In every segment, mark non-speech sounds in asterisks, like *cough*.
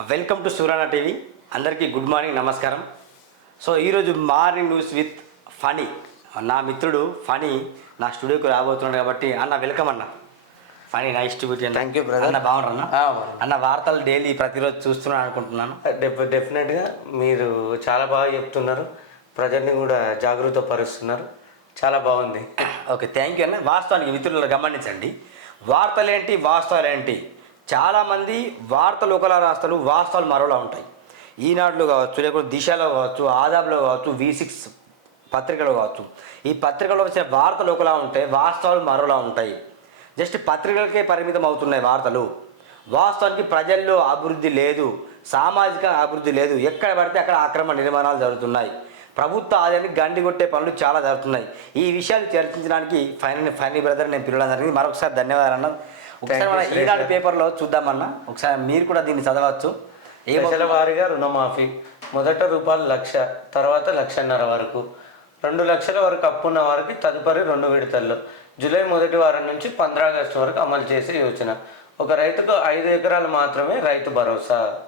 Welcome to Surana TV. అందరికీ good morning నమస్కారం. So ఈరోజు మార్నింగ్ న్యూస్ విత్ ఫనీ నా మిత్రుడు ఫనీ నా స్టూడియోకి రాబోతున్నాడు కాబట్టి అన్న వెల్కమ్ అన్న. Phani nice to meet Thank you, brother. అన్న బాగున్నా. అన్న? వార్తలు డైలీ ప్రతిరోజు చూస్తున్నాను అనుకుంటున్నాను. డెఫ్ డెఫినెట్గా మీరు చాలా బాగా చెప్తున్నారు. ప్రజల్ని కూడా జాగృత పరుస్తున్నారు. చాలా బాగుంది. *coughs* ఓకే థ్యాంక్ యూ అన్న. వాస్తవానికి మిత్రులు గమనించండి. వార్తలేంటి? వాస్తవాలేంటి? చాలామంది వార్తలు ఒకలా రాస్తారు వాస్తవాలు మరోలా ఉంటాయి. ఈనాడులో కావచ్చు లేకపోతే దిశలో కావచ్చు ఆదాబ్లో కావచ్చు వి సిక్స్ పత్రికలో కావచ్చు ఈ పత్రికలో వచ్చిన వార్తలు ఒకలా ఉంటాయి వాస్తవాలు మరోలా ఉంటాయి. జస్ట్ పత్రికలకే పరిమితం అవుతున్నాయి వార్తలు. వాస్తవానికి ప్రజల్లో అభివృద్ధి లేదు సామాజిక అభివృద్ధి లేదు. ఎక్కడ పడితే అక్కడ అక్రమ నిర్మాణాలు జరుగుతున్నాయి. ప్రభుత్వ ఆదాయానికి గండి కొట్టే పనులు చాలా జరుగుతున్నాయి. ఈ విషయాలు చర్చించడానికి ఫైనల్ ఫైనల్ బ్రదర్ నేను పిలవడం జరిగింది. మరొకసారి ధన్యవాదాలు అన్న. ఒకసారి మన ఈనాడు పేపర్లో చూద్దామన్నా. ఒకసారి మీరు కూడా దీన్ని చదవచ్చు. ఏ దశల వారీగా రుణమాఫీ. మొదట రూపాయలు లక్ష తర్వాత లక్షన్నర వరకు. రెండు లక్షల వరకు అప్పున్న వారికి తదుపరి రెండు విడతల్లో. జూలై మొదటి వారం నుంచి పంద్రా ఆగస్టు వరకు అమలు చేసే యోచన. ఒక రైతుకు ఐదు ఎకరాలు మాత్రమే రైతు భరోసా.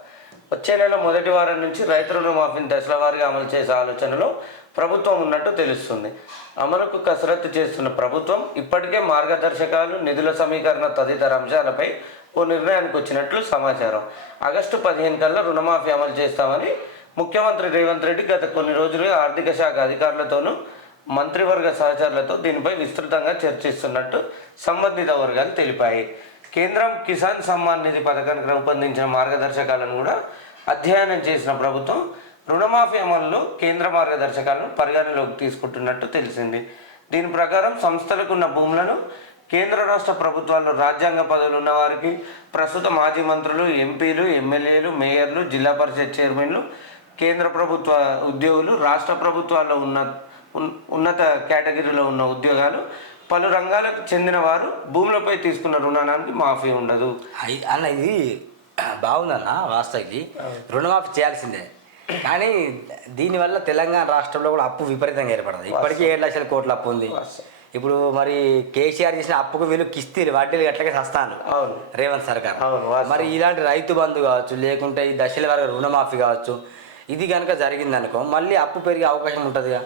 వచ్చే నెల మొదటి వారం నుంచి రైతు రుణమాఫీని దశల వారీగా అమలు చేసే ఆలోచనలో ప్రభుత్వం ఉన్నట్టు తెలుస్తుంది. అమలుకు కసరత్తు చేస్తున్న ప్రభుత్వం ఇప్పటికే మార్గదర్శకాలు నిధుల సమీకరణ తదితర అంశాలపై ఓ నిర్ణయానికి వచ్చినట్లు సమాచారం. ఆగస్టు పదిహేను కల్లా రుణమాఫీ అమలు చేస్తామని ముఖ్యమంత్రి రేవంత్ రెడ్డి గత కొన్ని రోజులుగా ఆర్థిక శాఖ అధికారులతోనూ మంత్రివర్గ సహచరులతో దీనిపై విస్తృతంగా చర్చిస్తున్నట్టు సంబంధిత వర్గాలు తెలిపాయి. కేంద్రం కిసాన్ సమ్మాన్ నిధి పథకానికి రూపొందించిన మార్గదర్శకాలను కూడా అధ్యయనం చేసిన ప్రభుత్వం రుణమాఫీ అమలులో కేంద్ర మార్గదర్శకాలను పరిగణలోకి తీసుకుంటున్నట్టు తెలిసింది. దీని ప్రకారం సంస్థలకు ఉన్న భూములను కేంద్ర రాష్ట్ర ప్రభుత్వాల్లో రాజ్యాంగ పదవులు ఉన్న వారికి ప్రస్తుత మాజీ మంత్రులు ఎంపీలు ఎమ్మెల్యేలు మేయర్లు జిల్లా పరిషత్ చైర్మన్లు కేంద్ర ప్రభుత్వ ఉద్యోగులు రాష్ట్ర ప్రభుత్వాల్లో ఉన్న ఉన్- ఉన్నత కేటగిరీలో ఉన్న ఉద్యోగాలు పలు రంగాలకు చెందిన వారు భూములపై తీసుకున్న రుణానికి మాఫీ ఉండదు. అన్న ఇది బాగుందన్న వాస్తవికి రుణమాఫీ చేయాల్సిందే. కానీ దీనివల్ల తెలంగాణ రాష్ట్రంలో కూడా అప్పు విపరీతంగా ఏర్పడుతుంది ఇప్పటికీ ఏడు లక్షల కోట్ల అప్పు ఉంది. ఇప్పుడు మరి కేసీఆర్ చేసిన అప్పుకు వీళ్ళు కిస్తీలు వడ్డీలు ఎట్లాగే సస్తాను అవును. రేవంత్ సర్కార్. మరి ఇలాంటి రైతు బంధు కావచ్చు లేకుంటే ఈ దశల వరకు రుణమాఫీ కావచ్చు ఇది కనుక జరిగిందనుకో మళ్ళీ అప్పు పెరిగే అవకాశం ఉంటుందిగా?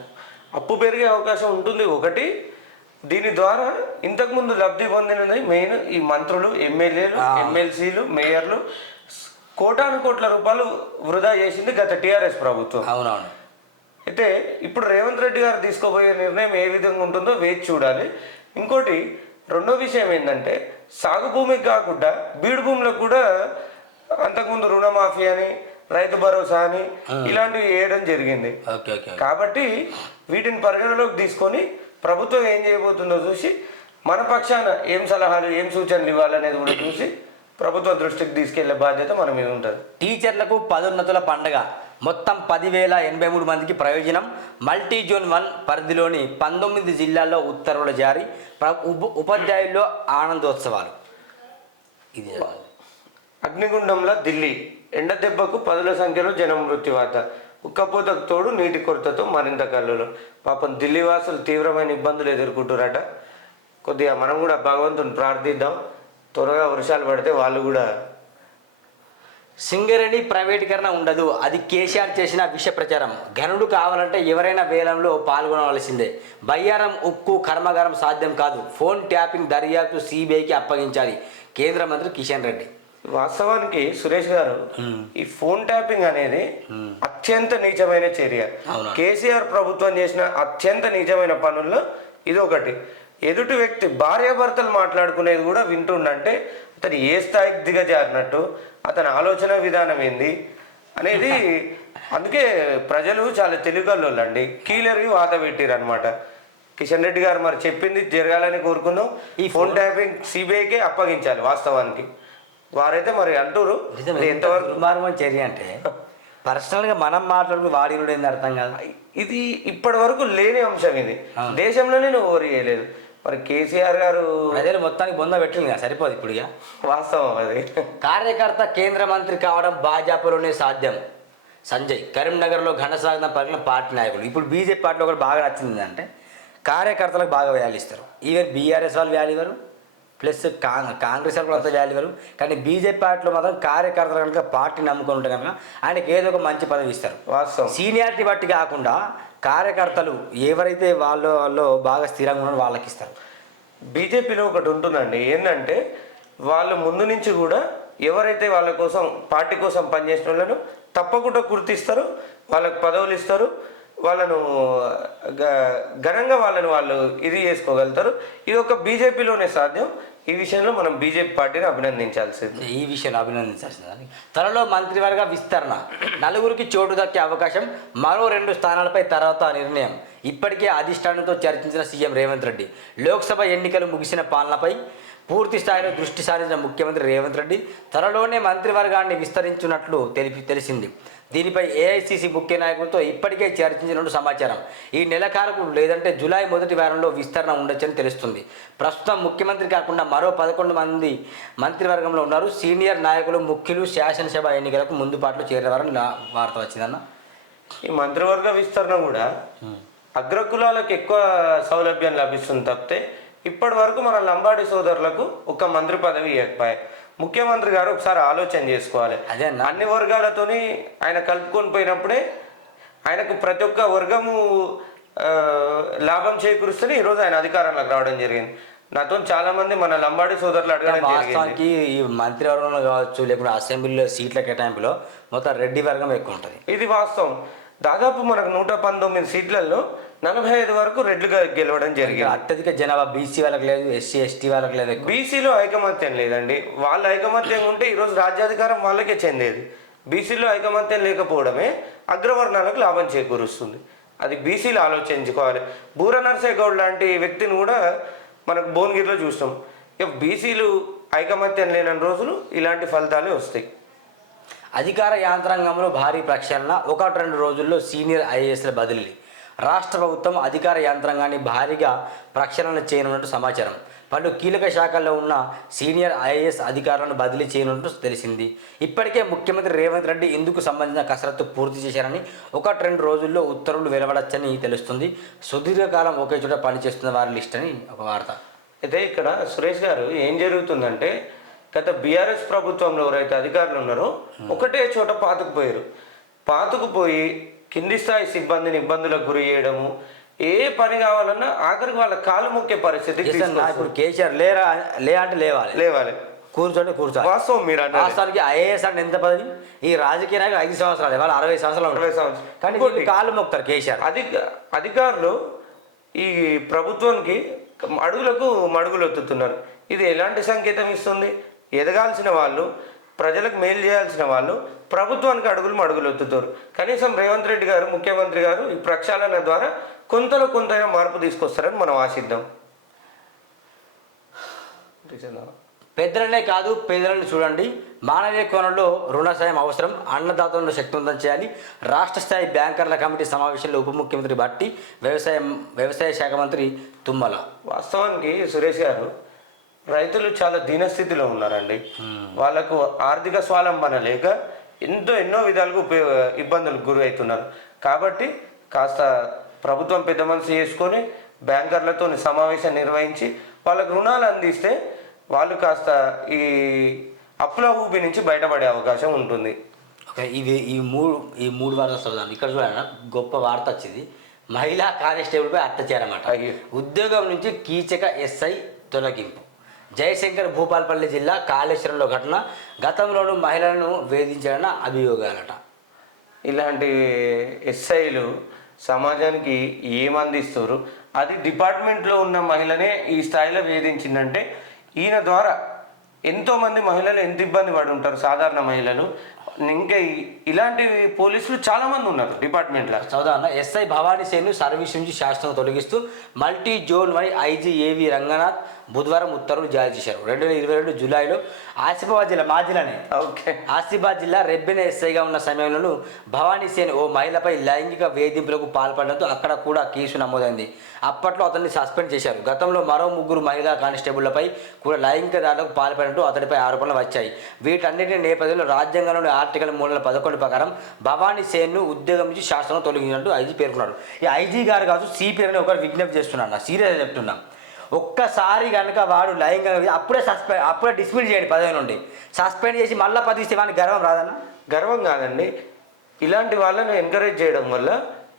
అప్పు పెరిగే అవకాశం ఉంటుంది. ఒకటి దీని ద్వారా ఇంతకుముందు లబ్ధి పొందినది మెయిన్ ఈ మంత్రులు ఎమ్మెల్యేలు ఎమ్మెల్సీలు మేయర్లు కోటాను కోట్ల రూపాయలు వృధా చేసింది గత టీఆర్ఎస్ ప్రభుత్వం. అవునవును. అయితే ఇప్పుడు రేవంత్ రెడ్డి గారు తీసుకోబోయే నిర్ణయం ఏ విధంగా ఉంటుందో వేచి చూడాలి. ఇంకోటి రెండో విషయం ఏంటంటే సాగు భూమికి కాకుండా బీడు భూములకు కూడా అంతకుముందు రుణమాఫీ అని రైతు భరోసా అని ఇలాంటివి వేయడం జరిగింది. కాబట్టి వీటిని పరిగణలోకి తీసుకొని ప్రభుత్వం ఏం చేయబోతుందో చూసి మన పక్షాన ఏం సలహాలు ఏం సూచనలు ఇవ్వాలనేది కూడా చూసి ప్రభుత్వం దృష్టికి తీసుకెళ్ళే బాధ్యత మన మీద ఉంటుంది. టీచర్లకు పదోన్నతుల పండగ. మొత్తం పదివేల ఎనభై మూడు మందికి ప్రయోజనం. మల్టీ జోన్ వన్ పరిధిలోని పంతొమ్మిది జిల్లాల్లో ఉత్తర్వులు జారీ. ఉపాధ్యాయుల్లో ఆనందోత్సవాలు. ఇది అగ్నిగుండంలో ఢిల్లీ. ఎండ దెబ్బకు పదుల సంఖ్యలో జనం మృత్యువాత. ఉక్కపోతకు తోడు నీటి కొరతతో మరింత కల్లులు. పాపం ఢిల్లీ వాసులు తీవ్రమైన ఇబ్బందులు ఎదుర్కొంటున్నారట. కొద్దిగా మనం కూడా భగవంతుని ప్రార్థిద్దాం. త్వరగా వర్షాలు పడితే వాళ్ళు కూడా సింగరేణి ప్రైవేటీకరణ ఉండదు. అది కేసీఆర్ చేసిన విష ప్రచారం. ఘనుడు కావాలంటే ఎవరైనా వేలంలో పాల్గొనవలసిందే. బయ్యారం ఉక్కు కర్మాగారం సాధ్యం కాదు. ఫోన్ ట్యాపింగ్ దర్యాప్తు సిబిఐకి అప్పగించాలి. కేంద్ర మంత్రి కిషన్ రెడ్డి. వాస్తవానికి సురేష్ గారు ఈ ఫోన్ ట్యాపింగ్ అనేది అత్యంత నీచమైన చర్య. కేసీఆర్ ప్రభుత్వం చేసిన అత్యంత నీచమైన పనుల్లో ఇది ఒకటి. ఎదుటి వ్యక్తి భార్యాభర్తలు మాట్లాడుకునేది కూడా వింటుండంటే అతను ఏ స్థాయికి దిగజారినట్టు అతని ఆలోచన విధానం ఏంది అనేది *laughs* అందుకే ప్రజలు చాలా తెలివిగల్లోళ్ళండి కీలర్కి వాత పెట్టిరు అనమాట కిషన్ రెడ్డి గారు మరి చెప్పింది జరగాలని కోరుకుందాం. ఈ ఫోన్ ట్యాపింగ్ సిబిఐకే అప్పగించాలి వాస్తవానికి. వారైతే మరి అంటారు ఎంతవరకు చర్య అంటే *laughs* పర్సనల్గా మనం మాట్లాడుకుని వాడి ఏంది అర్థం కాదు. ఇది ఇప్పటి వరకు లేని అంశం ఇది. దేశంలోనే నువ్వు ఓవర్ చేయలేదు మరి కేసీఆర్ గారు ప్రజలు మొత్తానికి బొంద పెట్టింది కదా సరిపోదు ఇప్పుడు ఇక వాస్తవం అది. కార్యకర్త కేంద్ర మంత్రి కావడం భాజపాలోనే సాధ్యం. సంజయ్ కరీంనగర్లో ఘనసాగన పలికిన పార్టీ నాయకులు. ఇప్పుడు బీజేపీ పార్టీలో కూడా బాగా నచ్చింది అంటే కార్యకర్తలకు బాగా వ్యాలు ఇస్తారు. ఈవెన్ బీఆర్ఎస్ వాళ్ళు వ్యాలు ఇవ్వరు. ప్లస్ కాంగ్ కాంగ్రెస్ అంత వాల్యూ ఇవ్వరు కానీ బీజేపీ పార్టీలో మాత్రం కార్యకర్తలు కనుక పార్టీ నమ్ముకొని ఉంటే కనుక ఆయనకి ఏదో ఒక మంచి పదవి ఇస్తారు. వాస్తవం. సీనియారిటీ బట్టి కాకుండా కార్యకర్తలు ఎవరైతే వాళ్ళ వాళ్ళు బాగా స్థిరంగా ఉన్నారో వాళ్ళకి ఇస్తారు. బీజేపీలో ఒకటి ఉంటుందండి. ఏంటంటే వాళ్ళు ముందు నుంచి కూడా ఎవరైతే వాళ్ళ కోసం పార్టీ కోసం పనిచేసిన వాళ్ళను తప్పకుండా గుర్తిస్తారు. వాళ్ళకి పదవులు ఇస్తారు. వాళ్ళను ఘనంగా వాళ్ళని వాళ్ళు ఇది చేసుకోగలుగుతారు. ఇది ఒక బీజేపీలోనే సాధ్యం. ఈ విషయంలో మనం బీజేపీ పార్టీని అభినందించాల్సింది. ఈ విషయంలో అభినందించాల్సింది. త్వరలో మంత్రివర్గ విస్తరణ. నలుగురికి చోటు దక్కే అవకాశం మరో రెండు స్థానాలపై తర్వాత నిర్ణయం. ఇప్పటికే అధిష్టానంతో చర్చించిన సీఎం రేవంత్ రెడ్డి. లోక్సభ ఎన్నికలు ముగిసిన పాలనపై పూర్తి స్థాయిలో దృష్టి సారించిన ముఖ్యమంత్రి రేవంత్ రెడ్డి త్వరలోనే మంత్రివర్గాన్ని విస్తరించినట్లు తెలిపి తెలిసింది. దీనిపై ఏఐసిసి ముఖ్య నాయకులతో ఇప్పటికే చర్చించినట్టు సమాచారం. ఈ నెలకారకు లేదంటే జూలై మొదటి వారంలో విస్తరణ ఉండొచ్చని తెలుస్తుంది. ప్రస్తుతం ముఖ్యమంత్రి కాకుండా మరో పదకొండు మంది మంత్రివర్గంలో ఉన్నారు. సీనియర్ నాయకులు ముఖ్యులు శాసనసభ ఎన్నికలకు ముందుబాటులో చేరేవారని నా వార్త వచ్చిందన్న. ఈ మంత్రివర్గ విస్తరణ కూడా అగ్రకులాలకు ఎక్కువ సౌలభ్యం లభిస్తుంది తప్పితే ఇప్పటి వరకు మన లంబాడి సోదరులకు ఒక మంత్రి పదవి ఇవ్వకపోయే ముఖ్యమంత్రి గారు ఒకసారి ఆలోచన చేసుకోవాలి. అదే అన్న. వర్గాలతోని ఆయన కలుపుకొని పోయినప్పుడే ఆయనకు ప్రతి ఒక్క వర్గము లాభం చేకూరుస్తేనే ఈరోజు ఆయన అధికారంలోకి రావడం జరిగింది. నాతో చాలా మంది మన లంబాడి సోదరులు అడగడం వాస్తవానికి ఈ మంత్రివర్గంలో కావచ్చు లేకుంటే అసెంబ్లీలో సీట్ల కేటాయింపులో మొత్తం రెడ్డి వర్గం ఎక్కువ ఉంటుంది. ఇది వాస్తవం. దాదాపు మనకు నూట పంతొమ్మిది సీట్లలో నలభై ఐదు వరకు రెడ్లుగా గెలవడం జరిగింది. అత్యధిక జనాభా బీసీ వాళ్ళకి లేదు ఎస్సీ ఎస్టీ వాళ్ళకి లేదు బీసీలో ఐకమత్యం లేదండి. వాళ్ళ ఐకమత్యం ఉంటే ఈరోజు రాజ్యాధికారం వాళ్ళకే చెందేది. బీసీలో ఐకమత్యం లేకపోవడమే అగ్రవర్ణాలకు లాభం చేకూరుస్తుంది. అది బీసీలు ఆలోచించుకోవాలి. బూర నర్సే గౌడ్ లాంటి వ్యక్తిని కూడా మనకు భువనగిరిలో చూస్తాం. ఇక బీసీలు ఐకమత్యం లేని రోజులు ఇలాంటి ఫలితాలే వస్తాయి. అధికార యాంత్రాంగంలో భారీ ప్రక్షాళన ఒకటి రెండు రోజుల్లో సీనియర్ ఐఏఎస్ల బదిలీ రాష్ట్ర ప్రభుత్వం అధికార యంత్రాంగాన్ని భారీగా ప్రక్షాళన చేయనున్నట్టు సమాచారం. పలు కీలక శాఖల్లో ఉన్న సీనియర్ ఐఏఎస్ అధికారులను బదిలీ చేయనున్నట్టు తెలిసింది. ఇప్పటికే ముఖ్యమంత్రి రేవంత్ రెడ్డి ఇందుకు సంబంధించిన కసరత్తు పూర్తి చేశారని ఒకటి రెండు రోజుల్లో ఉత్తర్వులు వెలువడచ్చని తెలుస్తుంది. సుదీర్ఘకాలం ఒకే చోట పనిచేస్తున్న వారి లిస్ట్ అని ఒక వార్త. అయితే ఇక్కడ సురేష్ గారు ఏం జరుగుతుందంటే గత బీఆర్ఎస్ ప్రభుత్వంలో ఎవరైతే అధికారులు ఉన్నారో ఒకటే చోట పాతుకుపోయారు. పాతుకుపోయి కింది స్థాయి సిబ్బందిని ఇబ్బందులకు గురి చేయడము ఏ పని కావాలన్నా ఆఖరికి వాళ్ళ కాలు మొక్కే తీసుకొస్తారు. ఇప్పుడు కేసీఆర్ లేరా లే అంటే లేవాలి. లేవాలి. కూర్చోండి కూర్చోవాలి. వాస్తవం మీరు వాస్తవానికి ఐఏఎస్ అంటే ఎంత పదవి? ఈ రాజకీయ నాయకులు ఐదు సంవత్సరాలు వాళ్ళు అరవై సంవత్సరాలు అరవై సంవత్సరాలు. కానీ కాళ్ళు మొక్తారు కేసీఆర్. అధిక అధికారులు ఈ ప్రభుత్వానికి అడుగులకు మడుగులు ఒత్తుతున్నారు ఇది ఎలాంటి సంకేతం ఇస్తుంది? ఎదగాల్సిన వాళ్ళు ప్రజలకు మేలు చేయాల్సిన వాళ్ళు ప్రభుత్వానికి అడుగులు మడుగులు ఒత్తుతారు కనీసం రేవంత్ రెడ్డి గారు ముఖ్యమంత్రి గారు ఈ ప్రక్షాళన ద్వారా కొంతలో కొంతైనా మార్పు తీసుకొస్తారని మనం ఆశిద్దాం. పెద్దలనే కాదు పేదలను చూడండి. మానవీయ కోణంలో రుణ సాయం అవసరం అన్నదాతలను శక్తివంతం చేయాలి. రాష్ట్ర స్థాయి బ్యాంకర్ల కమిటీ సమావేశంలో ఉప ముఖ్యమంత్రి భట్టి వ్యవసాయం వ్యవసాయ శాఖ మంత్రి తుమ్మల. వాస్తవానికి సురేష్ గారు రైతులు చాలా దీనస్థితిలో ఉన్నారండి. వాళ్ళకు ఆర్థిక స్వాలంబన లేక ఎంతో ఎన్నో విధాలుగా ఉపయోగ ఇబ్బందులకు గురి అవుతున్నారు కాబట్టి కాస్త ప్రభుత్వం పెద్ద మనసు చేసుకొని బ్యాంకర్లతో సమావేశం నిర్వహించి వాళ్ళకు రుణాలు అందిస్తే వాళ్ళు కాస్త ఈ అప్పుల ఊపి నుంచి బయటపడే అవకాశం ఉంటుంది. ఓకే ఇవి ఈ మూడు ఈ మూడు వార్తలు చదువుదాం ఇక్కడ చూడండి గొప్ప వార్త వచ్చింది. మహిళా కానిస్టేబుల్పై అత్యాచారం అన్నమాట అయ్యో. ఉద్యోగం నుంచి కీచక ఎస్ఐ తొలగింపు. జయశంకర్ భూపాలపల్లి జిల్లా కాళేశ్వరంలో ఘటన. గతంలోనూ మహిళలను వేధించాలన్న అభియోగాలట. ఇలాంటి ఎస్ఐలు సమాజానికి ఏమందిస్తారు అది డిపార్ట్మెంట్లో ఉన్న మహిళనే ఈ స్థాయిలో వేధించిందంటే ఈయన ద్వారా ఎంతోమంది మహిళలు ఎంత ఇబ్బంది పడి ఉంటారు సాధారణ మహిళలు? ఇంకా ఇలాంటి పోలీసులు చాలామంది ఉన్నారు డిపార్ట్మెంట్లో. చదువుదాం ఎస్ఐ భవానీ సేను సర్వీస్ నుంచి శాస్త్రం తొలగిస్తూ మల్టీ జోన్ వై ఐజీ ఏవి రంగనాథ్ బుధవారం ఉత్తర్వులు జారీ చేశారు. రెండు వేల ఇరవై రెండు జూలైలో ఆసిఫాబాద్ జిల్లా మా జిల్లానే. ఓకే. ఆసిఫాబాద్ జిల్లా రెబ్బెన ఎస్ఐగా ఉన్న సమయంలోనూ భవానీ సేన్ ఓ మహిళపై లైంగిక వేధింపులకు పాల్పడడంతో అక్కడ కూడా కేసు నమోదైంది. అప్పట్లో అతన్ని సస్పెండ్ చేశారు. గతంలో మరో ముగ్గురు మహిళా కానిస్టేబుళ్ళపై కూడా లైంగిక దాడులకు పాల్పడినట్టు అతడిపై ఆరోపణలు వచ్చాయి. వీటన్నిటి నేపథ్యంలో రాజ్యాంగంలోని ఆర్టికల్ మూడు వందల పదకొండు ప్రకారం భవానీ సేన్ను ఉద్యోగం నుంచి శాస్త్రం తొలగించినట్టు ఐజీ పేర్కొన్నాడు ఈ ఐజీ గారు కాదు సిపి అని ఒకరు విజ్ఞప్తి చేస్తున్నాను సీరియస్ చెప్తున్నా. ఒక్కసారి కనుక వాడు లైంగిక అప్పుడే సస్పెండ్ అప్పుడే డిస్మిస్ చేయండి పదవి నుండి. సస్పెండ్ చేసి మళ్ళీ పదవి ఇస్తే వానికి గర్వం రాదన్న గర్వం కాదండి. ఇలాంటి వాళ్ళని ఎంకరేజ్ చేయడం వల్ల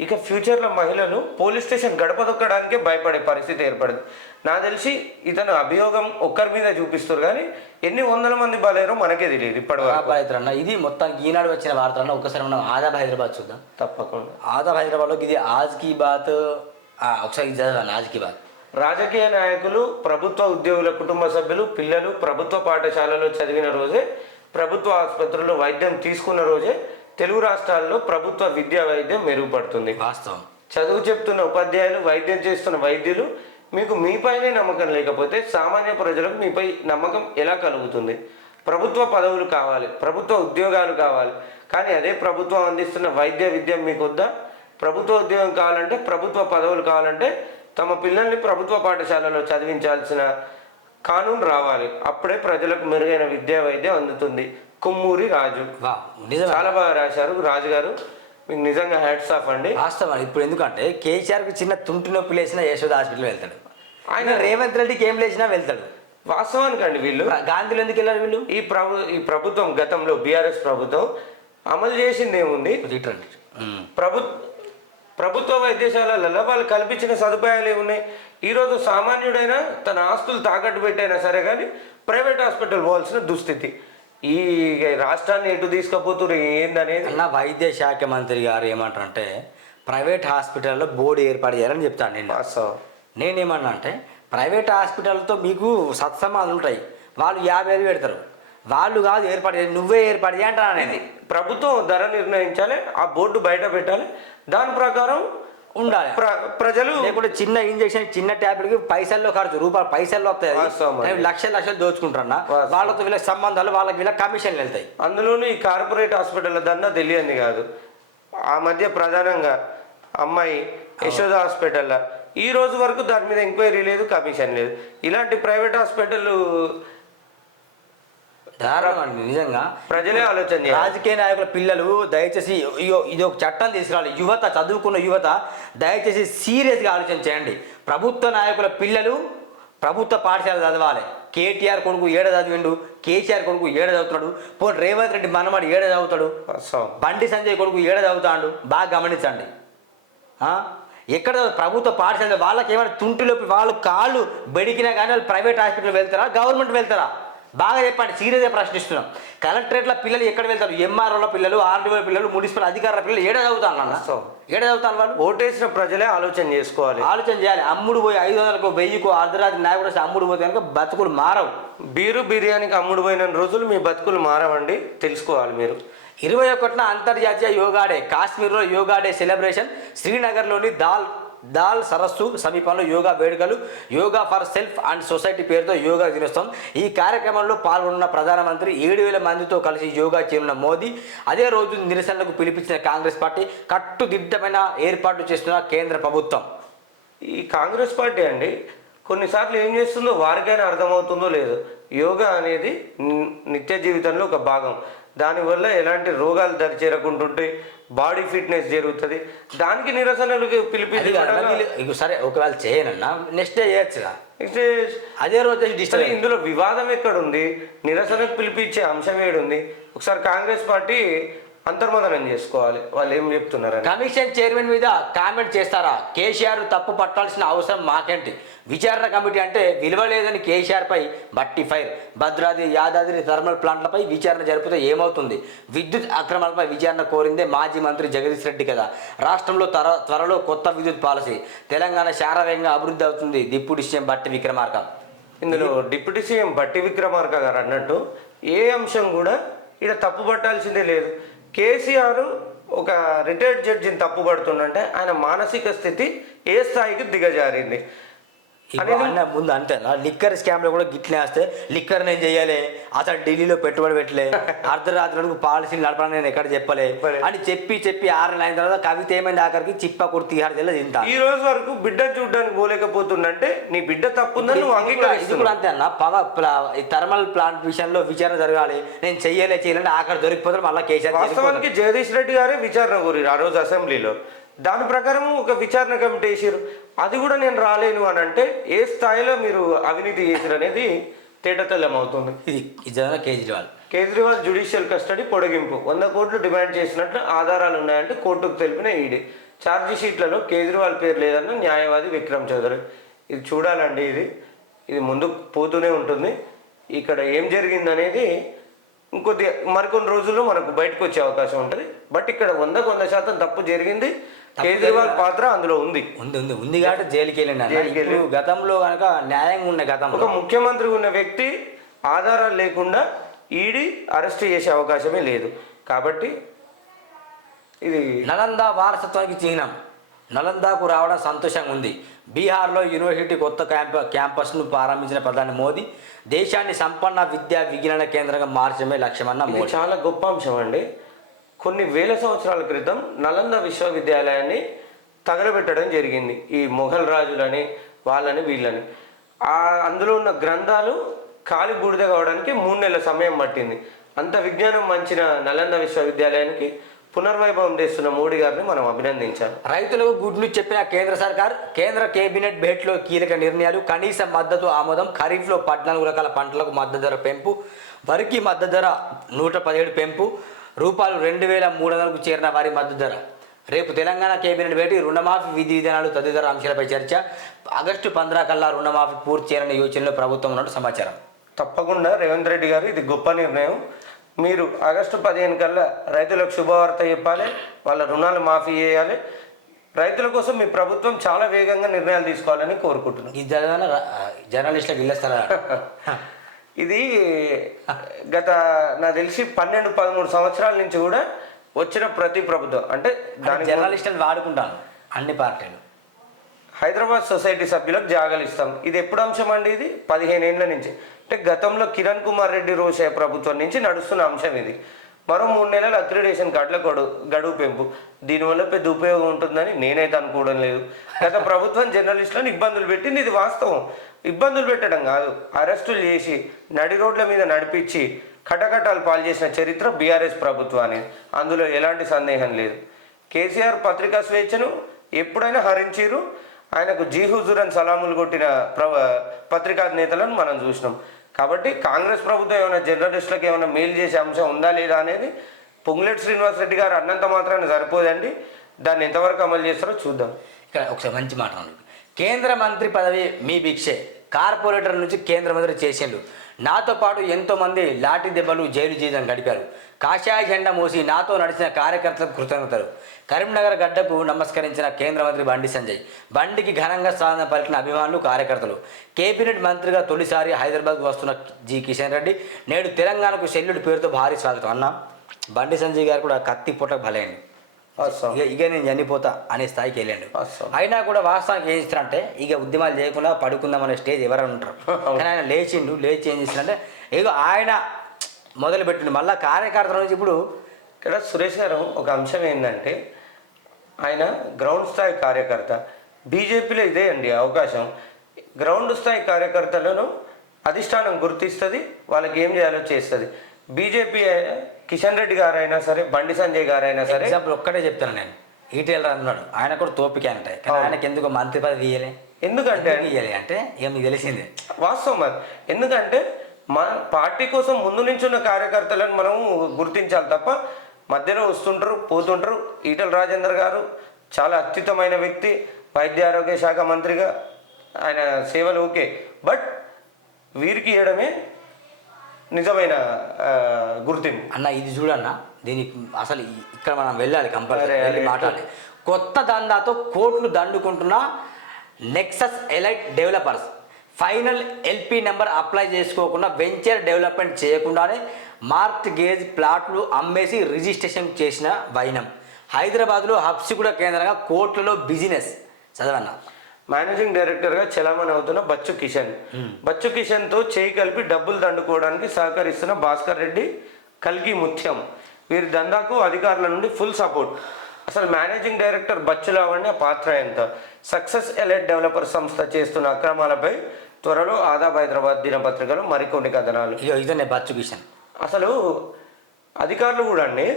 ఇక ఫ్యూచర్లో మహిళలు పోలీస్ స్టేషన్ గడప దొక్కడానికే భయపడే పరిస్థితి ఏర్పడింది. నాకు తెలిసి ఇతను అభియోగం ఒక్కరి మీద చూపిస్తారు కానీ ఎన్ని వందల మంది బలేరో మనకే తెలియదు ఇప్పటి వరకు. అన్న ఇది మొత్తం ఈనాడు వచ్చిన వార్త అన్న ఒక్కసారి మనం ఆదాబ్ హైదరాబాద్ చూద్దాం. తప్పకుండా. ఆదాబ్ హైదరాబాద్లో ఇది ఆజ్ కీ బాత్ ఒకసారి ఇది చదవండి ఆజ్ కీ బాత్. రాజకీయ నాయకులు ప్రభుత్వ ఉద్యోగుల కుటుంబ సభ్యులు పిల్లలు ప్రభుత్వ పాఠశాలలో చదివిన రోజే ప్రభుత్వ ఆసుపత్రుల్లో వైద్యం తీసుకున్న రోజే తెలుగు రాష్ట్రాల్లో ప్రభుత్వ విద్యా వైద్యం మెరుగుపడుతుంది. వాస్తవం. చదువు చెప్తున్న ఉపాధ్యాయులు వైద్యం చేస్తున్న వైద్యులు మీకు మీపైనే నమ్మకం లేకపోతే సామాన్య ప్రజలకు మీపై నమ్మకం ఎలా కలుగుతుంది? ప్రభుత్వ పదవులు కావాలి ప్రభుత్వ ఉద్యోగాలు కావాలి కానీ అదే ప్రభుత్వం అందిస్తున్న వైద్య విద్య మీకు వద్దా? ప్రభుత్వ ఉద్యోగం కావాలంటే ప్రభుత్వ పదవులు కావాలంటే తమ పిల్లల్ని ప్రభుత్వ పాఠశాలలో చదివించాల్సిన కానూన్ రావాలి. అప్పుడే ప్రజలకు మెరుగైన విద్యా వైద్యం అందుతుంది. కొమ్మూరి రాజు. చాలా బాగా రాశారు రాజు గారు మీకు నిజంగా హ్యాట్స్ ఆఫ్ అండి. వాస్తవం ఇప్పుడు ఎందుకంటే కేసీఆర్కి చిన్న తుంటి నొప్పి లేచినా యశోద హాస్పిటల్ వెళ్తాడు. ఆయన రేవంత్ రెడ్డికి ఏం లేచినా వెళ్తాడు. వాస్తవానికి అండి వీళ్ళు. గాంధీలో ఎందుకు వెళ్ళారు వీళ్ళు? ఈ ప్రభు ఈ ప్రభుత్వం గతంలో బీఆర్ఎస్ ప్రభుత్వం అమలు చేసింది ఏముంది? రిటర్న్ ప్రభు ప్రభుత్వ వైద్యశాలలలో వాళ్ళు కల్పించిన సదుపాయాలు ఏమున్నాయి? ఈరోజు సామాన్యుడైనా తన ఆస్తులు తాకట్టు పెట్టైనా సరే కానీ ప్రైవేట్ హాస్పిటల్ పోవాల్సిన దుస్థితి. ఈ రాష్ట్రాన్ని ఎటు తీసుకుపోతున్నారు ఏందనేది? అన్న వైద్య శాఖ మంత్రి గారు ఏమంటారంటే ప్రైవేట్ హాస్పిటల్లో బోర్డు ఏర్పాటు చేయాలని చెప్తాను నేను నేనేమన్నా అంటే ప్రైవేట్ హాస్పిటల్తో మీకు సత్సమాలు ఉంటాయి. వాళ్ళు యాభై వేలు పెడతారు. వాళ్ళు కాదు ఏర్పాటు చేయాలి. నువ్వే ఏర్పాటు చేయంటాను నేను. ప్రభుత్వం ధర నిర్ణయించాలి ఆ బోర్డు బయట పెట్టాలి. దాని ప్రకారం ఉండాలి. ప్ర ప్రజలు లేకుంటే చిన్న ఇంజక్షన్ చిన్న ట్యాబ్లెట్కి పైసల్లో ఖర్చు రూపాయలు పైసల్లో వస్తాయి. లక్షలు లక్షలు దోచుకుంటారన్న వాస్తవం. వాళ్ళతో వీళ్ళకి సంబంధాలు వాళ్ళకి వీళ్ళకి కమిషన్లు వెళ్తాయి. అందులోనూ ఈ కార్పొరేట్ హాస్పిటల్ దన్నా తెలియంది కాదు. ఆ మధ్య ప్రధానంగా అమ్మాయి యశోద హాస్పిటల్ ఈ రోజు వరకు దాని మీద ఎంక్వైరీ లేదు కమిషన్ లేదు. ఇలాంటి ప్రైవేట్ హాస్పిటల్ దారుణం అండి నిజంగా. ప్రజలే ఆలోచన రాజకీయ నాయకుల పిల్లలు దయచేసి ఇది ఒక చట్టం తీసుకురావాలి యువత చదువుకున్న యువత దయచేసి సీరియస్గా ఆలోచన చేయండి. ప్రభుత్వ నాయకుల పిల్లలు ప్రభుత్వ పాఠశాల చదవాలి. కేటీఆర్ కొడుకు ఏడ చదివిండు? కేసీఆర్ కొడుకు ఏడ చదువుతున్నాడు? పోనీ రేవంత్ రెడ్డి మనమాడు ఏడ చదువుతాడు. బండి సంజయ్ కొడుకు ఏడ చదువుతాడు? బాగా గమనించండి? ఎక్కడ ప్రభుత్వ పాఠశాల వాళ్ళకి ఏమైనా తుంటిలోపి వాళ్ళు కాళ్ళు బెడికినా కానీ వాళ్ళు ప్రైవేట్ హాస్పిటల్ వెళ్తారా? గవర్నమెంట్ వెళ్తారా? బాగా చెప్పండి సీరియస్గా ప్రశ్నిస్తున్నాం. కలెక్టరేట్ల పిల్లలు ఎక్కడ వెళ్తారు? ఎంఆర్ఓల పిల్లలు ఆర్డీఓ పిల్లలు మున్సిపల్ అధికారుల పిల్లలు ఏడ చదువుతాను అన్న. ఏడ చదువుతాను వాళ్ళు? ఓటేసిన ప్రజలే ఆలోచన చేసుకోవాలి. ఆలోచన చేయాలి. అమ్ముడు పోయి ఐదు వందలకు వెయ్యికో అర్ధరాత్రి నాయకుడు అమ్ముడు పోతే కనుక బతుకులు మారవు. బీరు బిర్యానీకి అమ్ముడు పోయిన రోజులు మీ బతుకులు మారవండి. తెలుసుకోవాలి మీరు. ఇరవై ఒకటిన అంతర్జాతీయ యోగా డే కాశ్మీర్లో యోగా డే సెలబ్రేషన్ శ్రీనగర్లోని దాల్ దాల్ సరస్సు సమీపంలో యోగా వేడుకలు yoga for self and society పేరుతో యోగా దినోత్సవం. ఈ కార్యక్రమంలో పాల్గొన్న ప్రధానమంత్రి ఏడు వేల మందితో కలిసి యోగా చేయనున్న మోదీ అదే రోజు నిరసనలకు పిలిపించిన కాంగ్రెస్ పార్టీ కట్టుదిట్టమైన ఏర్పాట్లు చేస్తున్న కేంద్ర ప్రభుత్వం. ఈ కాంగ్రెస్ పార్టీ అండి కొన్నిసార్లు ఏం చేస్తుందో వారికైనా అర్థమవుతుందో లేదు. యోగా అనేది ని- నిత్య జీవితంలో ఒక భాగం. దానివల్ల ఎలాంటి రోగాలు దరి చేరకుంటుంటే బాడీ ఫిట్నెస్ జరుగుతుంది. దానికి నిరసనలకు వీళ్ళు ఇగో సరే ఒకవేళ చేయనన్నా నెక్స్ట్ డే చేయొచ్చుగా అదే రోజు డిస్టర్బ్ ఇందులో వివాదం ఎక్కడుంది? నిరసనకు పిలిపించే అంశం ఏడుంది? ఒకసారి కాంగ్రెస్ పార్టీ అంతర్మదనం చేసుకోవాలి. వాళ్ళు ఏం చెప్తున్నారని. కమిషన్ చైర్మన్ మీద కామెంట్ చేస్తారా? కేసీఆర్ తప్పు పట్టాల్సిన అవసరం మాకేంటి? విచారణ కమిటీ అంటే విలువ లేదని KCR Bhatti fire. Bhadradri Yadadri thermal ప్లాంట్లపై విచారణ జరిపితే ఏమవుతుంది? విద్యుత్ అక్రమాలపై విచారణ కోరిందే మాజీ మంత్రి జగదీష్ రెడ్డి కదా. రాష్ట్రంలో త్వర త్వరలో కొత్త విద్యుత్ పాలసీ. తెలంగాణ శారవేగంగా అభివృద్ధి అవుతుంది. డిప్యూటీ సీఎం బట్టి విక్రమార్క. ఇందులో డిప్యూటీ సీఎం బట్టి విక్రమార్క గారు అన్నట్టు ఏ అంశం కూడా ఇక్కడ తప్పు పట్టాల్సిందే లేదు. కేసీఆర్ ఒక రిటైర్డ్ జడ్జిని తప్పుపడుతుండంటే ఆయన మానసిక స్థితి ఏ స్థాయికి దిగజారింది? ముందు అంతే లిక్కర్ స్కామ్లో కూడా గిట్లే వేస్తే లిక్కర్ నేను చెయ్యాలి అతను ఢిల్లీలో పెట్టుబడి పెట్టలే అర్ధరాత్రి వరకు పాలసీలు నడపడం నేను ఎక్కడ చెప్పలే. అని చెప్పి చెప్పి ఆరు అయిన తర్వాత కవిత ఏమైంది ఆఖరికి? చిప్ప కుర్తి జిల్లా తింటా. ఈ రోజు వరకు బిడ్డ చూడడానికి పోలేకపోతుండంటే నీ బిడ్డ తప్పుందని నువ్వు ఇది కూడా- అంతే అన్న. ఈ థర్మల్ ప్లాంట్ విషయంలో విచారణ జరగాలి. నేను చెయ్యలే చేయలేంటే ఆఖరి దొరికిపోతే మళ్ళీ కేసీఆర్ వాస్తవానికి జగదీష్ రెడ్డి గారే విచారణ కోరారు ఆ రోజు అసెంబ్లీలో. దాని ప్రకారం ఒక విచారణ కమిటీ వేసారు అది కూడా నేను రాలేను అని అంటే ఏ స్థాయిలో మీరు అవినీతి చేశారు అనేది తేటతెల్లం అవుతుంది ఇది కేజ్రీవాల్. కేజ్రీవాల్ జ్యుడిషియల్ కస్టడీ పొడిగింపు. వంద కోట్లు డిమాండ్ చేసినట్లు ఆధారాలు ఉన్నాయంటే కోర్టుకు తెలిపిన ఈడీ. ఛార్జీ షీట్లలో కేజ్రీవాల్ పేరు లేదన్న న్యాయవాది విక్రమ్ చౌదరి. ఇది చూడాలండి ఇది. ఇది ముందు పోతూనే ఉంటుంది. ఇక్కడ ఏం జరిగిందనేది ఇంకొద్ది మరికొన్ని రోజుల్లో మనకు బయటకు వచ్చే అవకాశం ఉంటుంది. బట్ ఇక్కడ వందకు వంద శాతం తప్పు జరిగింది. కేజ్రీవాల్ పాత్ర అందులో ఉంది. ఉంది ఉంది. ఉంది కాబట్టి జైలుకి వెళ్ళిండి గతంలో కనుక న్యాయంగా ఉన్న గతంలో ఒక ముఖ్యమంత్రి ఉన్న వ్యక్తి ఆధారాలు లేకుండా ఈడీ అరెస్ట్ చేసే అవకాశమే లేదు. కాబట్టి ఇది నలంద వారసత్వానికి చిహ్నం. నలందాకు రావడం సంతోషంగా ఉంది. బీహార్లో యూనివర్సిటీ కొత్త క్యాంప క్యాంపస్ను ప్రారంభించిన ప్రధాని మోదీ దేశాన్ని సంపన్న విద్యా విజ్ఞాన కేంద్రంగా మార్చడమే లక్ష్యమన్న చాలా గొప్ప అంశం అండి. కొన్ని వేల సంవత్సరాల క్రితం నలంద విశ్వవిద్యాలయాన్ని తగలబెట్టడం జరిగింది. ఈ మొఘల్ రాజులని వాళ్ళని వీళ్ళని. ఆ అందులో ఉన్న గ్రంథాలు కాలి బూడిద కావడానికి మూడు నెలల సమయం పట్టింది. అంత విజ్ఞానం మంచిన నలంద విశ్వవిద్యాలయానికి పునర్వైభవం చేస్తున్న మోడీ గారిని మనం అభినందించాలి. రైతులకు గుడ్లు చెప్పిన కేంద్ర సర్కార్ కేంద్ర కేబినెట్ భేటీలో కీలక నిర్ణయాలు కనీస మద్దతు ఆమోదం ఖరీఫ్లో పద్నాలుగు రకాల పంటలకు మద్దతు ధర పెంపు వరికి మద్దతు ధర నూట పదిహేడు పెంపు రూపాయలు రెండు వేల మూడు వందలకు చేరిన వారి మద్దతు ధర. రేపు తెలంగాణ కేబినెట్ భేటీ రుణమాఫీ విధి విధానాలు తదితర అంశాలపై చర్చ. ఆగస్టు పంద్రా కల్లా రుణమాఫీ పూర్తి చేయాలనే యోచనలో ప్రభుత్వం ఉన్నట్టు సమాచారం. తప్పకుండా రేవంత్ రెడ్డి గారు ఇది గొప్ప నిర్ణయం. మీరు ఆగస్టు పదిహేను కల్లా రైతులకు శుభవార్త చెప్పాలి వాళ్ళ రుణాలు మాఫీ చేయాలి. రైతుల కోసం మీ ప్రభుత్వం చాలా వేగంగా నిర్ణయాలు తీసుకోవాలని కోరుకుంటున్నాను ఇది చదివిన జర్నలిస్టులకు ఇల్లేస్తారా *laughs* ఇది గత నాకు తెలిసి పన్నెండు పదమూడు సంవత్సరాల నుంచి కూడా వచ్చిన ప్రతి ప్రభుత్వం. అంటే దానికి జర్నలిస్టులు వాడుకుంటాను అన్ని పార్టీలు. హైదరాబాద్ సొసైటీ సభ్యులకు జాగాలు ఇస్తాం. ఇది ఎప్పుడు అంశం అండి ఇది? పదిహేను ఏళ్ళ నుంచి. అంటే గతంలో కిరణ్ కుమార్ రెడ్డి రోషయ్య ప్రభుత్వం నుంచి నడుస్తున్న అంశం ఇది. మరో మూడు నెలలు అక్రిడేషన్ కార్డుల గడువు గడువు పెంపు. దీనివల్ల పెద్ద ఉపయోగం ఉంటుందని నేనైతే అనుకోవడం లేదు. గత ప్రభుత్వం జర్నలిస్టులను ఇబ్బందులు పెట్టింది ఇది వాస్తవం. ఇబ్బందులు పెట్టడం కాదు. అరెస్టులు చేసి నడి రోడ్ల మీద నడిపించి కటకటాలు పాలు చేసిన చరిత్ర బీఆర్ఎస్ ప్రభుత్వానికి. అందులో ఎలాంటి సందేహం లేదు. కేసీఆర్ పత్రికా స్వేచ్ఛను ఎప్పుడైనా హరించారు ఆయనకు జీ హుజూర్ అని సలాములు కొట్టిన ప్ర పత్రికా నేతలను మనం చూసినాం. కాబట్టి కాంగ్రెస్ ప్రభుత్వం ఏమైనా జర్నలిస్టులకు ఏమైనా మేలు చేసే అంశం ఉందా లేదా అనేది పొంగులేటి శ్రీనివాస్ రెడ్డి గారు అన్నంత మాత్రాన్ని సరిపోదండి. దాన్ని ఎంతవరకు అమలు చేస్తారో చూద్దాం. ఇక్కడ ఒకసారి మంచి మాట కేంద్ర మంత్రి పదవి మీ భిక్షే. కార్పొరేటర్ నుంచి కేంద్ర మంత్రి చేసేళ్ళు. నాతో పాటు ఎంతోమంది లాఠీ దెబ్బలు జైలు జీవితం గడిపారు. కాషాయ జెండా మోసి నాతో నడిచిన కార్యకర్తలకు కృతజ్ఞతలు. కరీంనగర్ గడ్డకు నమస్కరించిన కేంద్ర మంత్రి బండి సంజయ్. బండికి ఘనంగా స్వాగతం పలికిన అభిమానులు కార్యకర్తలు. కేబినెట్ మంత్రిగా తొలిసారి హైదరాబాద్కు వస్తున్న జి కిషన్ రెడ్డి నేడు తెలంగాణకు శల్యుడి పేరుతో భారీ స్వాగతం. అన్న బండి సంజయ్ గారు కూడా కత్తి పుట్టకు బలైంది. ఇక ఇక నేను చనిపోతా అనే స్థాయికి వెళ్ళండు. అయినా కూడా వాస్తవానికి ఏం చేస్తారంటే ఇక ఉద్యమాలు చేయకుండా పడుకుందాం అనే స్టేజ్ ఎవరైనా ఉంటారు. *laughs* కానీ ఆయన లేచిండు లేచి ఏం చేస్తారంటే ఇక ఆయన మొదలు పెట్టిండు మళ్ళీ కార్యకర్తల నుంచి ఇప్పుడు ఇక్కడ సురేష్ గారు ఒక అంశం ఏంటంటే ఆయన గ్రౌండ్ స్థాయి కార్యకర్త. బీజేపీలో ఇదే అండి అవకాశం. గ్రౌండ్ స్థాయి కార్యకర్తలను అధిష్టానం గుర్తిస్తుంది వాళ్ళకి ఏం చేయాలో చేస్తుంది. బీజేపీ కిషన్ రెడ్డి గారైనా సరే బండి సంజయ్ గారైనా సరే ఎగ్జాంపుల్ ఒక్కటే చెప్తాను నేను. ఈటీఎల్ అన్నాడు ఆయన కూడా తోపికే అంటే. కానీ ఆయనకి ఎందుకు మంత్రి పదవి ఇయ్యలే? ఎందుకంటే? ఎందుకు ఇయ్యలే అంటే మీకు తెలిసిందే. వాస్తవం ఎందుకంటే మన పార్టీ కోసం ముందు నుంచి ఉన్న కార్యకర్తలను మనం గుర్తించాలి తప్ప మధ్యలో వస్తుంటారు పోతుంటారు. ఈటల రాజేందర్ గారు చాలా అత్యుత్తమైన వ్యక్తి వైద్య ఆరోగ్య శాఖ మంత్రిగా. ఆయన సేవలు ఓకే. బట్ వీరికి ఇవ్వడమే నిజమైన గుర్తింపు. అన్న ఇది చూడన్న దీనికి అసలు ఇక్కడ మనం వెళ్ళాలి కంపల్సరీ వెళ్ళి. మాట్లాడాలి. కొత్త దందాతో కోట్లు దండుకుంటున్న nexus elite developers final LP number apply చేసుకోకుండా వెంచర్ డెవలప్మెంట్ చేయకుండానే మార్ట్ గేజ్ ప్లాట్లు అమ్మేసి రిజిస్ట్రేషన్ చేసిన వైనం. హైదరాబాద్లో హబ్సిగూడ కేంద్రంగా కోట్లలో బిజినెస్. చదవన్నా. మేనేజింగ్ డైరెక్టర్గా చలామణి అవుతున్న బచ్చు కిషన్. బచ్చు కిషన్తో చేయి కలిపి డబ్బులు దండుకోవడానికి సహకరిస్తున్న భాస్కర్ రెడ్డి కల్కి ముత్యం. వీరి దందాకు అధికారుల నుండి ఫుల్ సపోర్ట్. అసలు మేనేజింగ్ డైరెక్టర్ బచ్చు లావణ్య పాత్ర ఎంత? సక్సెస్ ఎలైట్ డెవలపర్ సంస్థ చేస్తున్న అక్రమాలపై త్వరలో ఆదాబ్ హైదరాబాద్ దినపత్రికలో మరికొన్ని కథనాలు. ఇదనే కిషన్ అసలు అధికారులు కూడా అండి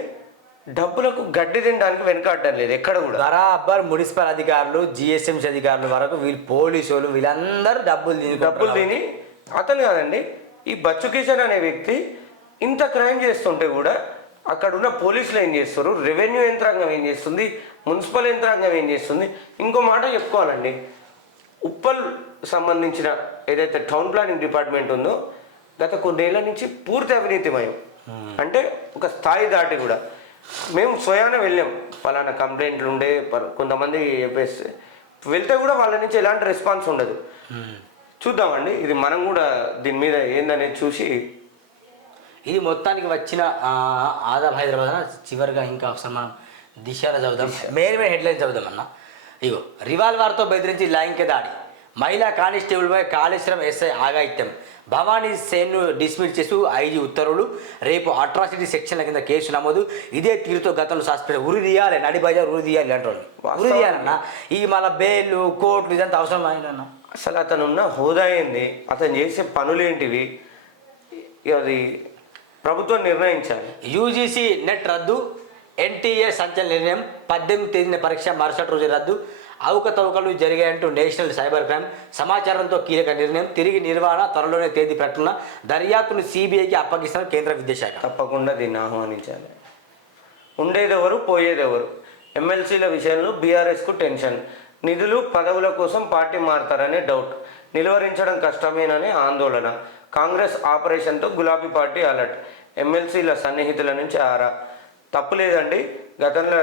డబ్బులకు గడ్డి తినడానికి వెనకాడడం లేదు ఎక్కడ కూడా. బరాబర్ మున్సిపల్ అధికారులు జిఎస్ఎంసీ అధికారుల వరకు వీళ్ళు పోలీసులు వీళ్ళందరూ డబ్బులు తిని డబ్బులు తిని అతను కాదండి ఈ బచ్చు కిషన్ అనే వ్యక్తి ఇంత క్రైమ్ చేస్తుంటే కూడా అక్కడ ఉన్న పోలీసులు ఏం చేస్తారు? రెవెన్యూ యంత్రాంగం ఏం చేస్తుంది? మున్సిపల్ యంత్రాంగం ఏం చేస్తుంది? ఇంకో మాట చెప్పుకోవాలండి. ఉప్పల్ సంబంధించిన ఏదైతే టౌన్ ప్లానింగ్ డిపార్ట్మెంట్ ఉందో గత కొన్నేళ్ళ నుంచి పూర్తి అవినీతిమయం. అంటే ఒక స్థాయి దాటి కూడా. మేము స్వయాన వెళ్ళాం. ఫలానా కంప్లైంట్లు ఉండే కొంతమంది చెప్పేస్తే వెళ్తే కూడా వాళ్ళ నుంచి ఎలాంటి రెస్పాన్స్ ఉండదు. చూద్దామండి. ఇది మనం కూడా దీని మీద ఏందనేది చూసి ఇది మొత్తానికి వచ్చిన ఆదాబ్ హైదరాబాద్ అన్న చివరిగా ఇంకా ఒకసారి మనం దిశలో చదువుదాం. మెయిన్ మెయిన్ హెడ్లైన్ చదువుదాం అన్న. ఇగో రివాల్వర్తో బెదిరించి లైంగిక దాడి. మహిళా కానిస్టేబుల్పై కాళేశ్వరం ఎస్ఐ ఆగాయిత్యం భవానీ సేన్ను డిస్మిస్ చేస్తూ ఐజీ ఉత్తర్వులు. రేపు అట్రాసిటీ సెక్షన్ల కింద కేసు నమోదు. ఇదే తీరుతో గతంలో సస్పెండ్ ఉరి తీయాలి నడి బజార్ ఉరి తీయాలి అంటారు ఉరి తీయాలన్న ఈ మళ్ళీ బెయిల్ కోర్టులు ఇదంతా అవసరం ఆయన అసలు అతను ఉన్న హోదా ఏంది? అతను చేసే పనులేంటివి? అది ప్రభుత్వం నిర్ణయించాలి. యూజీసీ నెట్ రద్దు ఎన్టీఏ సంచలన నిర్ణయం పద్దెనిమిది తేదీన పరీక్ష మరుసటి రోజు రద్దు అవకతవకలు జరిగాయంటూ నేషనల్ సైబర్ క్రైమ్ సమాచారంతో కీలక నిర్ణయం తిరిగి నిర్వహణ త్వరలోనే తేదీ ప్రకటన దర్యాప్తును సిబిఐకి అప్పగిస్తున్న కేంద్ర విద్యాశాఖ. తప్పకుండా దీన్ని ఆహ్వానించాలి. ఉండేదెవరు పోయేదెవరు? ఎమ్మెల్సీల విషయంలో బీఆర్ఎస్కు టెన్షన్. నిధులు పదవుల కోసం పార్టీ మారతారనే డౌట్. నిలువరించడం కష్టమేననే ఆందోళన. కాంగ్రెస్ ఆపరేషన్తో గులాబీ పార్టీ అలర్ట్. ఎమ్మెల్సీల సన్నిహితుల నుంచి ఆరా. తప్పు లేదండి. గతంలో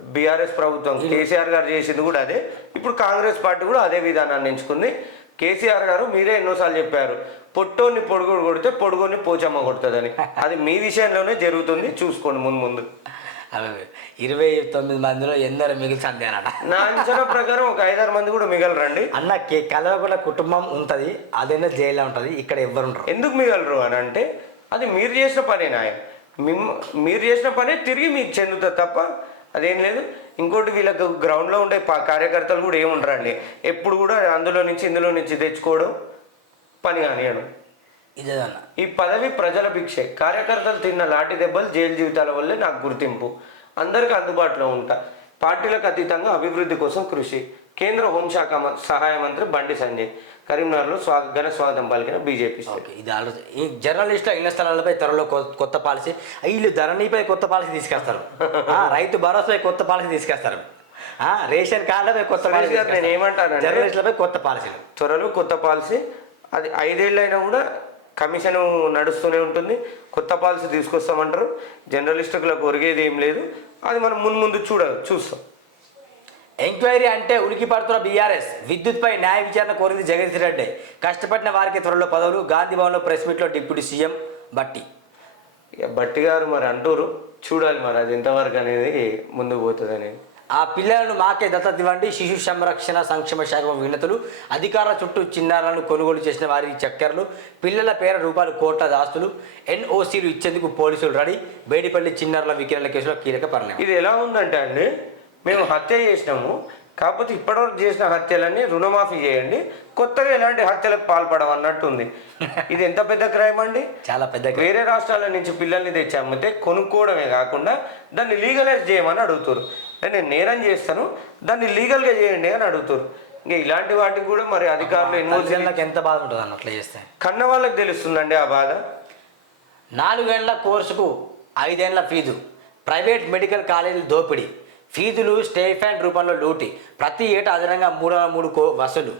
బీఆర్ఎస్ ప్రభుత్వం కేసీఆర్ గారు చేసింది కూడా అదే. ఇప్పుడు కాంగ్రెస్ పార్టీ కూడా అదే విధానాన్ని ఎంచుకుంది కేసీఆర్ గారు మీరే ఎన్నోసార్లు చెప్పారు. పొట్టోని పొడుగుడు కొడితే పొడుగుని పోచమ్మ కొడుతుందని. అది మీ విషయంలోనే జరుగుతుంది. చూసుకోండి ముందు ముందు. అవి ఇరవై తొమ్మిది మందిలో ఎందరో మిగిలిచి అంతేనట నా అంచనా ప్రకారం ఒక ఐదారు మంది కూడా మిగలరండి. అన్న కలవకుండా కుటుంబం ఉంటుంది. అదైనా జైల్లో ఉంటుంది. ఇక్కడ ఉండరు ఎందుకు మిగలరు అని అంటే అది మీరు చేసిన పనే నాయ మీరు చేసిన పనే తిరిగి మీకు చెందుతుంది తప్ప అదేం లేదు. ఇంకోటి వీళ్ళకు గ్రౌండ్లో ఉండే కార్యకర్తలు కూడా ఏముండరండి ఎప్పుడు కూడా అందులో నుంచి ఇందులో నుంచి తెచ్చుకోవడం పని కానియడం ఇదే అన్న ఈ పదవి ప్రజల భిక్షే. కార్యకర్తలు తిన్న లాఠీ దెబ్బలు జైలు జీవితాల వల్లే నాకు గుర్తింపు. అందరికీ అందుబాటులో ఉంటా. పార్టీలకు అతీతంగా అభివృద్ధి కోసం కృషి. కేంద్ర హోంశాఖ సహాయ మంత్రి బండి సంజయ్. కరీంనగర్లో స్వా ఘన స్వాగతం పలికిన బీజేపీ ఓకే ఇది ఆలోచన ఈ జర్నలిస్టుల ఇళ్ళ స్థలాలపై త్వరలో కొత్త పాలసీ వీళ్ళు ధరణిపై కొత్త పాలసీ తీసుకొస్తారు. ఆ, రైతు భరోసాపై కొత్త పాలసీ తీసుకొస్తారు. ఆ, రేషన్ కార్డులపై కొత్త పాలసీ నేను. ఏమంటానంటే- జర్నలిస్టులపై కొత్త పాలసీలు. త్వరలో కొత్త పాలసీ అది ఐదేళ్ళైనా కూడా కమిషన్ నడుస్తూనే ఉంటుంది. కొత్త పాలసీ తీసుకొస్తామంటారు. జర్నలిస్టులకు ఒరిగేది ఏం లేదు. అది మనం ముందు ముందు చూడ చూస్తాం. ఎంక్వైరీ అంటే ఉనికి పడుతున్న బీఆర్ఎస్. విద్యుత్పై న్యాయ విచారణ కోరింది జగదీష్ రెడ్డి. కష్టపడిన వారికి త్వరలో పదవులు. గాంధీ భవన్లో ప్రెస్ మీట్లో డిప్యూటీ సీఎం బట్టి ఇక బట్టి గారు మరి అంటారు చూడాలి మరి అది ఎంతవరకు అనేది ముందుకు పోతుంది అనేది. ఆ పిల్లలను మాకే దత్తత ఇవ్వండి శిశు సంరక్షణ సంక్షేమ శాఖ వినతులు అధికారుల చుట్టూ చిన్నారులను కొనుగోలు చేసిన వారి చక్కెరలు పిల్లల పేర రూపాయలు కోట్ల దాస్తులు ఎన్ఓసీలు ఇచ్చేందుకు పోలీసులు రెడీ. బేడిపల్లి చిన్నారుల వికిరణ కేసులో కీలక పరిణామం ఇది ఎలా ఉందంటే అండి మేము హత్య చేసినాము. కాకపోతే ఇప్పటివరకు చేసిన హత్యలన్నీ రుణమాఫీ చేయండి. కొత్తగా ఎలాంటి హత్యలకు పాల్పడమన్నట్టు ఉంది *laughs* ఇది ఎంత పెద్ద క్రైమ్ అండి? చాలా పెద్ద వేరే రాష్ట్రాల నుంచి పిల్లల్ని తెచ్చి అమ్మితే కొనుక్కోవడమే కాకుండా దాన్ని లీగలైజ్ చేయమని అడుగుతారు నేను నేరం చేస్తాను దాన్ని లీగల్గా చేయండి అని అడుగుతారు ఇంకా ఇలాంటి వాటికి కూడా మరి అధికారులు తల్లిదండ్రులకు ఎంత బాధ ఉంటుంది అన్న అట్లా చేస్తే. కన్న వాళ్ళకి తెలుస్తుందండి ఆ బాధ? నాలుగేళ్ళ కోర్సుకు ఐదేళ్ళ ఫీజు. ప్రైవేట్ మెడికల్ కాలేజీలు దోపిడీ. ఫీజులు స్టేఫండ్ రూపంలో లూటి. ప్రతి ఏటా అదనంగా మూడు వందల మూడు కో వసూలు.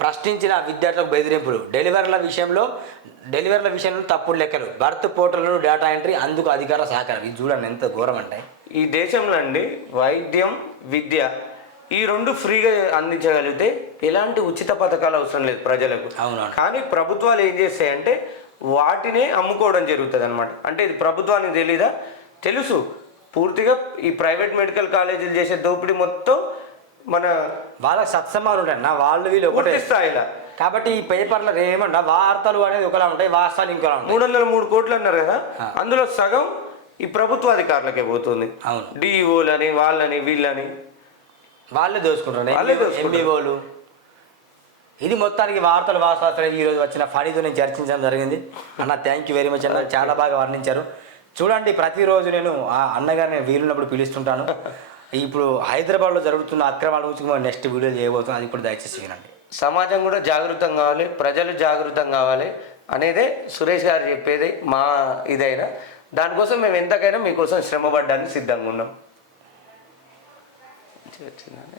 ప్రశ్నించిన విద్యార్థులకు బెదిరింపులు. డెలివరీల విషయంలో డెలివరీల విషయంలో తప్పుడు లెక్కలు. బర్త్ పోర్టల్ను డేటా ఎంట్రీ అందుకు అధికార సహకారం. ఇది చూడండి ఎంత ఘోరం అంటే. ఈ దేశంలో అండి వైద్యం విద్య ఈ రెండు ఫ్రీగా అందించగలిగితే ఎలాంటి ఉచిత పథకాలు అవసరం లేదు ప్రజలకు. అవునవును. కానీ ప్రభుత్వాలు ఏం చేస్తాయంటే వాటినే అమ్ముకోవడం జరుగుతుంది అనమాట అంటే ఇది ప్రభుత్వానికి తెలీదా? తెలుసు. పూర్తిగా ఈ ప్రైవేట్ మెడికల్ కాలేజీలు చేసే దోపిడీ మొత్తం మన వాళ్ళకి సత్సమాలు ఉంటాయి వాళ్ళు వీళ్ళు ఒకటే. స్థాయిలో. కాబట్టి ఈ పేపర్లో ఏమంటా వార్తలు అనేది ఒకలా ఉంటాయి వాస్తవాలు ఇంకోలా ఉంటాయి. మూడు వందల మూడు కోట్లు అన్నారు కదా అందులో సగం ఈ ప్రభుత్వ అధికారులకే పోతుంది. అవును. డిఈఓలని వాళ్ళని వీళ్ళని. వాళ్ళే దోచుకుంటారు. ఎంబీఓలు. ఇది మొత్తానికి వార్తలు వాస్తవాలు. ఈ రోజు వచ్చిన ఫణితో నేను చర్చించడం జరిగింది. అన్న థ్యాంక్ యూ వెరీ మచ్ అన్న చాలా బాగా వర్ణించారు. చూడండి ప్రతిరోజు నేను ఆ అన్నగారిని వీలున్నప్పుడు పిలుస్తుంటాను. ఇప్పుడు హైదరాబాద్లో జరుగుతున్న అక్రమాల గురించి నెక్స్ట్ వీడియో చేయబోతున్నాను అది ఇప్పుడు దయచేసి వినండి. సమాజం కూడా జాగృతం కావాలి ప్రజలు జాగృతం కావాలి అనేదే సురేష్ గారు చెప్పేది మా ఇదైనా. దానికోసం మేము ఎంతకైనా మీకోసం శ్రమపడ్డానికి సిద్ధంగా ఉన్నాం. వచ్చిందండి